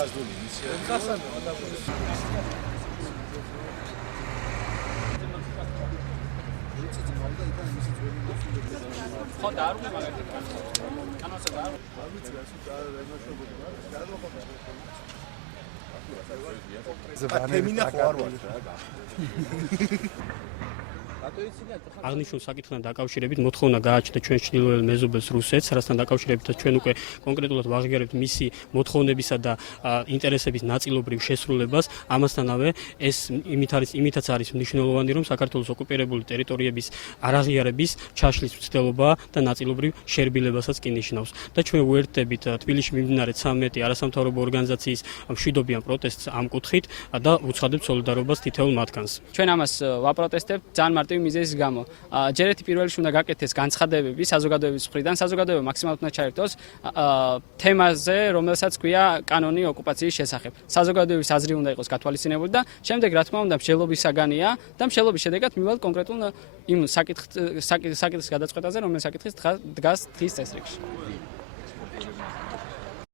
გაზრდილი მისია. აღნიშნულ საკითხთან დაკავშირებით მოთხოვნა გააჩნდა ჩვენ ჩრდილოელ მეზობელს რუსეთს, რასთან დაკავშირებითაც ჩვენ უკვე კონკრეტულად ვაღიარებთ მისი მოთხოვნებისა და ინტერესების ნაწილობრივ შესრულებას. ამასთანავე ეს იმითაც არის მნიშვნელოვანი, რომ საქართველოს ოკუპირებული ტერიტორიების არაღიარების ჩაშლის მცდელობა და ნაწილობრივ შერბილებასაც კი ნიშნავს. და ჩვენ უერთდებით თბილისში მიმდინარე 13 არასამთავრობო ორგანიზაციის მშვიდობიან პროტესტს ამ კუთხით და უცხადებთ სოლიდარობას თითოეულ მათგანს. ჩვენ ამას ვაპროტესტებთ ძალიან მარტივი მიზეზის გამო. ჯერ ერთი პირველი უნდა გაკეთდეს განცხადებები საზოგადოების მხრიდან, საზოგადოება მაქსიმალურად უნდა ჩაერთოს თემაზე, რომელსაც ქვია კანონი ოკუპაციის შესახებ. საზოგადოების აზრი უნდა იყოს გათვალისწინებული და შემდეგ რა თქმა უნდა მსჯელობის საგანია და მსჯელობის შედეგად მივალთ კონკრეტულ იმ საკითხის გადაწყვეტაზე, რომელიც საკითხის დგას დღის წესრიგში.